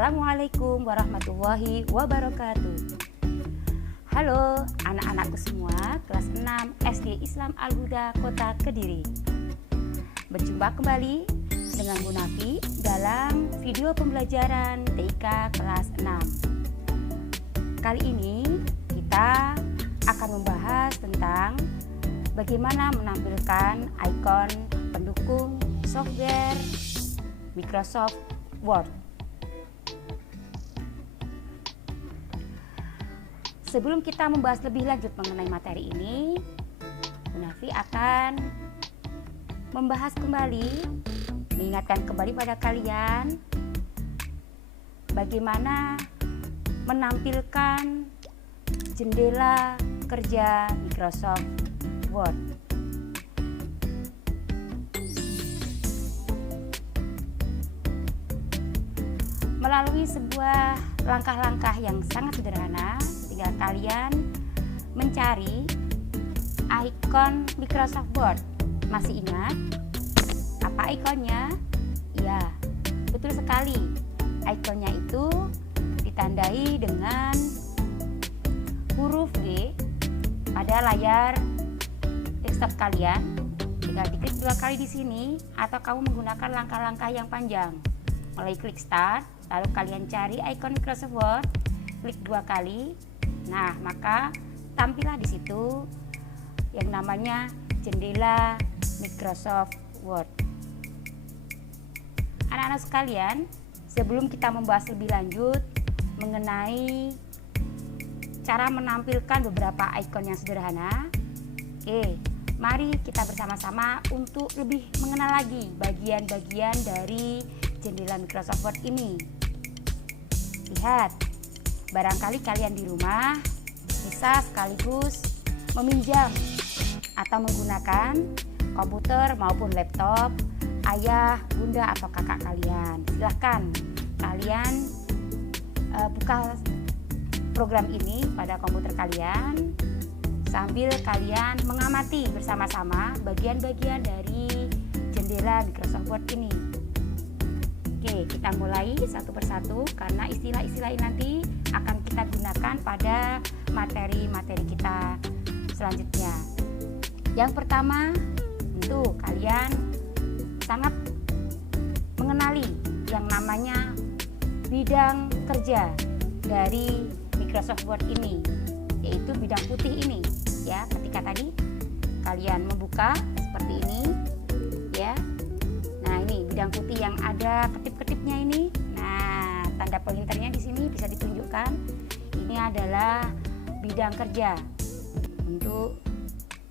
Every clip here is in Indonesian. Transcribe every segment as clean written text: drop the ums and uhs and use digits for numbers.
Assalamualaikum warahmatullahi wabarakatuh. Halo anak-anakku semua, kelas 6 SD Islam Al-Huda Kota Kediri. Berjumpa kembali dengan Bu Nafi dalam video pembelajaran TIK kelas 6. Kali ini kita akan membahas tentang bagaimana menampilkan ikon pendukung software Microsoft Word. Sebelum kita membahas lebih lanjut mengenai materi ini, Bu Nafi akan membahas kembali, mengingatkan kembali pada kalian bagaimana menampilkan jendela kerja Microsoft Word. Melalui sebuah langkah-langkah yang sangat sederhana, tinggal kalian mencari ikon Microsoft Word. Masih ingat apa ikonnya? Ya, betul sekali. Ikonnya itu ditandai dengan huruf G pada layar desktop kalian. Tinggal diklik 2 kali di sini, atau kamu menggunakan langkah-langkah yang panjang. Mulai klik start, lalu kalian cari ikon Microsoft Word, klik 2 kali. Nah, maka tampillah di situ yang namanya jendela Microsoft Word. Anak-anak sekalian, sebelum kita membahas lebih lanjut mengenai cara menampilkan beberapa ikon yang sederhana, mari kita bersama-sama untuk lebih mengenal lagi bagian-bagian dari jendela Microsoft Word ini. Lihat, barangkali kalian di rumah bisa sekaligus meminjam atau menggunakan komputer maupun laptop ayah, bunda, atau kakak kalian. Silahkan kalian buka program ini pada komputer kalian sambil kalian mengamati bersama-sama bagian-bagian dari jendela Microsoft Word ini. Oke, kita mulai satu persatu karena istilah-istilah ini nanti akan kita gunakan pada materi-materi kita selanjutnya. Yang pertama, tentu kalian sangat mengenali yang namanya bidang kerja dari Microsoft Word ini, yaitu bidang putih ini. Ya, ketika tadi kalian membuka seperti ini, ya. Nah, ini bidang putih yang ada ketip-ketipnya ini. Nah, tanda pointernya di sini bisa ditunjukkan. Ini adalah bidang kerja untuk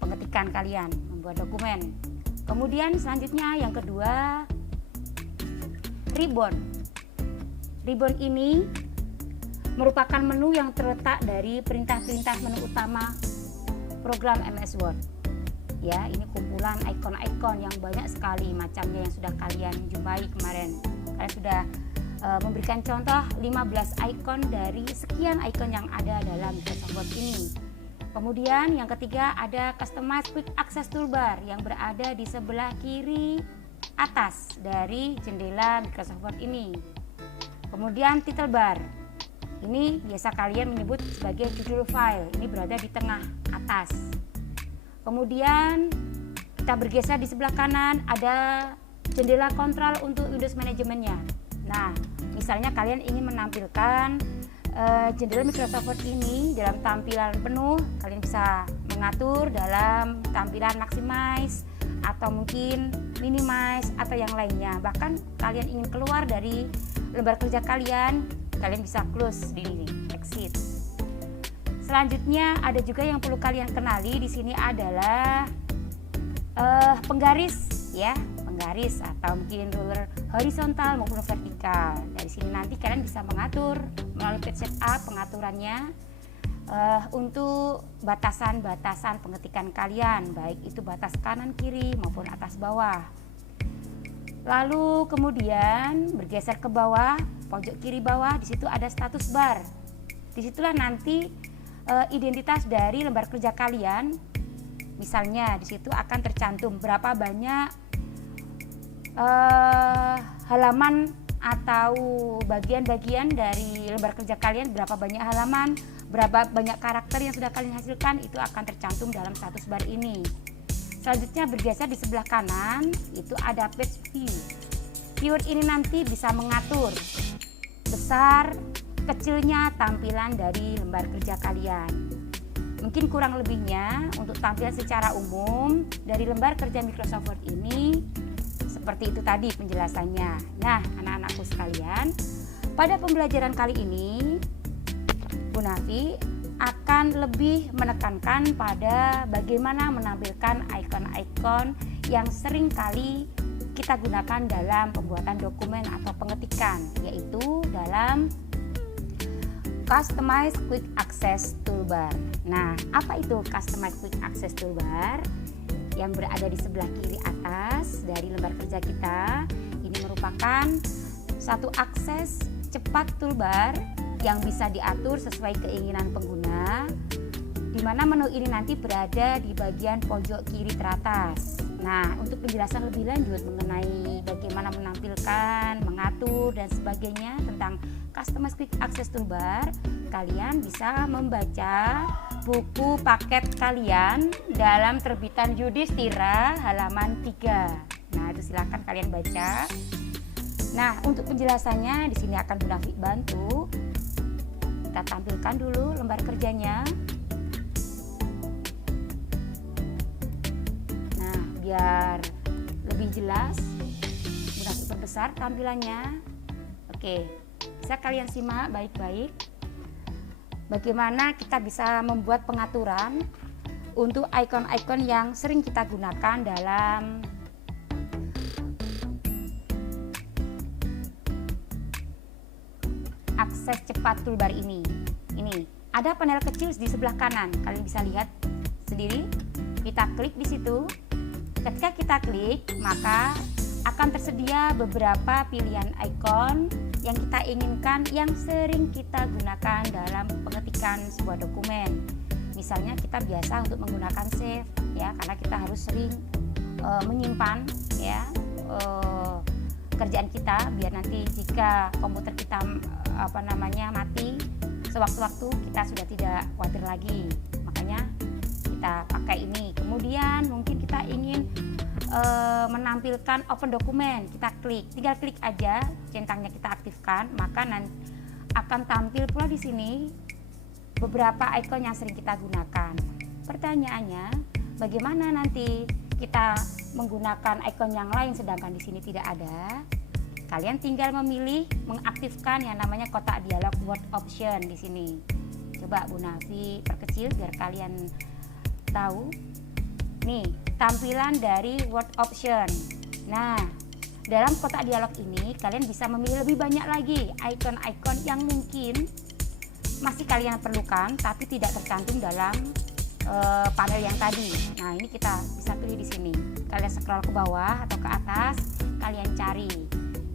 pengetikan kalian membuat dokumen. Kemudian selanjutnya yang kedua, ribbon. Ribbon ini merupakan menu yang terletak dari perintah-perintah menu utama program MS Word. Ya, ini kumpulan ikon-ikon yang banyak sekali macamnya yang sudah kalian jumpai kemarin. Kalian sudah memberikan contoh 15 ikon dari sekian ikon yang ada dalam Microsoft Word ini. Kemudian yang ketiga ada Customize Quick Access Toolbar yang berada di sebelah kiri atas dari jendela Microsoft Word ini. Kemudian title bar. Ini biasa kalian menyebut sebagai judul file. Ini berada di tengah atas. Kemudian kita bergeser di sebelah kanan, ada jendela kontrol untuk Windows manajemennya. Nah, misalnya kalian ingin menampilkan jendela Microsoft Word ini dalam tampilan penuh, kalian bisa mengatur dalam tampilan maximize atau mungkin minimize atau yang lainnya. Bahkan kalian ingin keluar dari lembar kerja kalian bisa close di sini, exit. Selanjutnya ada juga yang perlu kalian kenali di sini adalah penggaris, ya, penggaris atau mungkin ruler horizontal maupun vertikal. Dari sini nanti kalian bisa mengatur melalui page setup pengaturannya untuk batasan-batasan pengetikan kalian, baik itu batas kanan kiri maupun atas bawah. Lalu kemudian bergeser ke bawah, pojok kiri bawah, di situ ada status bar. Disitulah nanti identitas dari lembar kerja kalian. Misalnya di situ akan tercantum berapa banyak halaman atau bagian-bagian dari lembar kerja kalian, berapa banyak halaman, berapa banyak karakter yang sudah kalian hasilkan, itu akan tercantum dalam status bar ini. Selanjutnya bergeser di sebelah kanan, itu ada page view. Viewer ini nanti bisa mengatur besar, kecilnya tampilan dari lembar kerja kalian. Mungkin kurang lebihnya untuk tampilan secara umum dari lembar kerja Microsoft Word ini seperti itu tadi penjelasannya. Nah, anak-anakku sekalian, pada pembelajaran kali ini Bu Nafi akan lebih menekankan pada bagaimana menampilkan ikon-ikon yang sering kali kita gunakan dalam pembuatan dokumen atau pengetikan, yaitu dalam Customize Quick Access Toolbar. Nah, apa itu Customize Quick Access Toolbar? Yang berada di sebelah kiri atas dari lembar kerja kita. Ini merupakan satu akses cepat toolbar yang bisa diatur sesuai keinginan pengguna, di mana menu ini nanti berada di bagian pojok kiri teratas. Nah, untuk penjelasan lebih lanjut mengenai bagaimana menampilkan, mengatur, dan sebagainya tentang Customize Quick Access Toolbar, kalian bisa membaca buku paket kalian dalam terbitan Yudhistira halaman 3. Nah, itu silakan kalian baca. Nah, untuk penjelasannya di sini akan Bu Nafi bantu. Kita tampilkan dulu lembar kerjanya. Nah, biar lebih jelas, Bu Nafi perbesar tampilannya. Oke, bisa kalian simak baik-baik bagaimana kita bisa membuat pengaturan untuk ikon-ikon yang sering kita gunakan dalam akses cepat toolbar ini. Ini ada panel kecil di sebelah kanan, kalian bisa lihat sendiri. Kita klik di situ. Ketika kita klik, maka akan tersedia beberapa pilihan ikon yang kita inginkan yang sering kita gunakan dalam pengetikan sebuah dokumen. Misalnya kita biasa untuk menggunakan save ya, karena kita harus sering menyimpan ya kerjaan kita biar nanti jika komputer kita mati sewaktu-waktu kita sudah tidak khawatir lagi. Makanya kita pakai ini. Kemudian mungkin kita ingin menampilkan open dokumen, kita tinggal klik aja, centangnya kita aktifkan, maka nanti akan tampil pula di sini beberapa ikon yang sering kita gunakan. Pertanyaannya, bagaimana nanti kita menggunakan ikon yang lain sedangkan di sini tidak ada? Kalian tinggal memilih mengaktifkan yang namanya kotak dialog Word Option di sini. Coba Bu Nafi perkecil biar kalian tahu. Nih, tampilan dari Word Option. Nah, dalam kotak dialog ini kalian bisa memilih lebih banyak lagi ikon-ikon yang mungkin masih kalian perlukan tapi tidak tercantum dalam panel yang tadi. Nah, ini kita bisa pilih di sini. Kalian scroll ke bawah atau ke atas, kalian cari.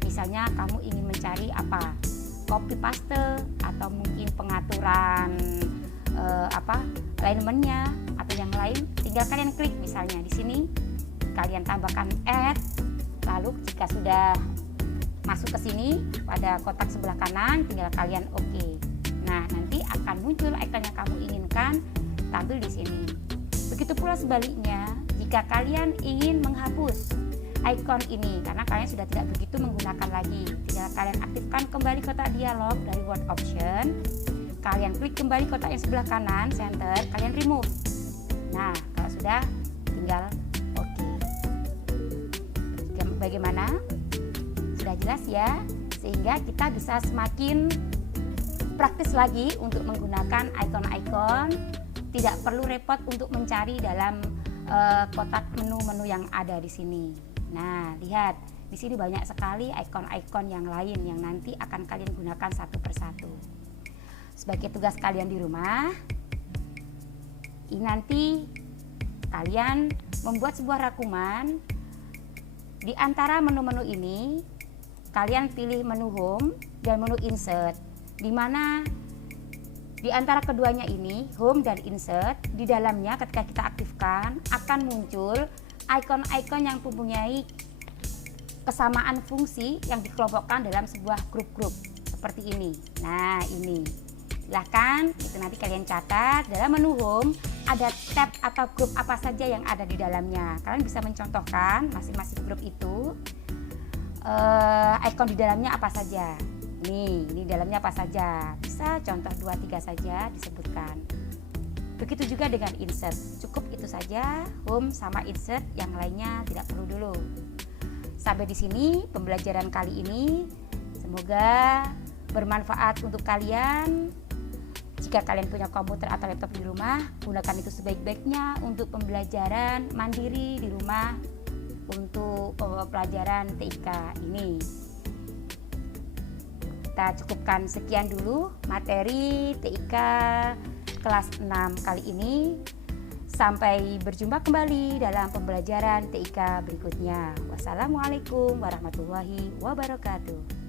Misalnya kamu ingin mencari apa? Copy paste atau mungkin pengaturan alignmentnya atau yang lain, tinggal kalian klik misalnya di sini, kalian tambahkan add, lalu jika sudah masuk ke sini pada kotak sebelah kanan, tinggal kalian oke. Nah, nanti akan muncul ikon yang kamu inginkan tampil di sini. Begitu pula sebaliknya, jika kalian ingin menghapus ikon ini karena kalian sudah tidak begitu menggunakan lagi, tinggal kalian aktifkan kembali kotak dialog dari Word Option. Kalian klik kembali kotak yang sebelah kanan, center, kalian remove. Nah, kalau sudah, tinggal oke. Bagaimana? Sudah jelas ya? Sehingga kita bisa semakin praktis lagi untuk menggunakan ikon-ikon. Tidak perlu repot untuk mencari dalam kotak menu-menu yang ada di sini. Nah, lihat. Di sini banyak sekali ikon-ikon yang lain yang nanti akan kalian gunakan satu persatu. Sebagai tugas kalian di rumah, ini nanti kalian membuat sebuah rangkuman. Di antara menu-menu ini, kalian pilih menu home dan menu insert, di mana di antara keduanya ini, home dan insert, di dalamnya ketika kita aktifkan akan muncul ikon-ikon yang mempunyai kesamaan fungsi yang dikelompokkan dalam sebuah grup-grup seperti ini. Nah, ini silahkan itu nanti kalian catat. Dalam menu home ada tab atau grup apa saja yang ada di dalamnya. Kalian bisa mencontohkan masing-masing grup itu ikon di dalamnya apa saja. Nih, ini dalamnya apa saja. Bisa contoh 2-3 saja disebutkan. Begitu juga dengan insert. Cukup itu saja, home sama insert, yang lainnya tidak perlu dulu. Sampai di sini pembelajaran kali ini. Semoga bermanfaat untuk kalian. Jika kalian punya komputer atau laptop di rumah, gunakan itu sebaik-baiknya untuk pembelajaran mandiri di rumah untuk pelajaran TIK ini. Kita cukupkan sekian dulu materi TIK kelas 6 kali ini. Sampai berjumpa kembali dalam pembelajaran TIK berikutnya. Wassalamualaikum warahmatullahi wabarakatuh.